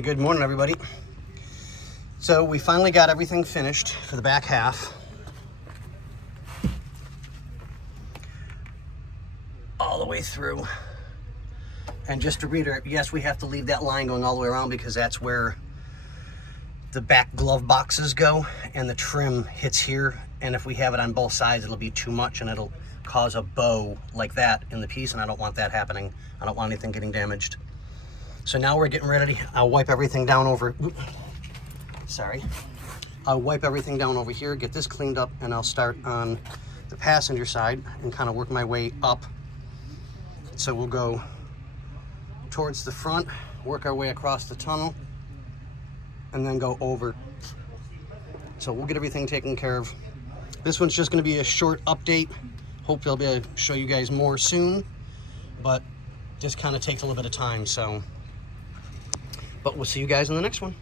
And good morning, everybody. So we finally got everything finished for the back half. All the way through. And just to reiterate, yes, we have to leave that line going all the way around because that's where the back glove boxes go and the trim hits here. And if we have it on both sides, it'll be too much and it'll cause a bow like that in the piece, and I don't want that happening. I don't want anything getting damaged. So now we're getting ready. I'll wipe everything down over, sorry. I'll wipe everything down over here, get this cleaned up, and I'll start on the passenger side and kind of work my way up. So we'll go towards the front, work our way across the tunnel, and then go over. So we'll get everything taken care of. This one's just going to be a short update. Hope I'll be able to show you guys more soon, but just kind of takes a little bit of time. So, but we'll see you guys in the next one.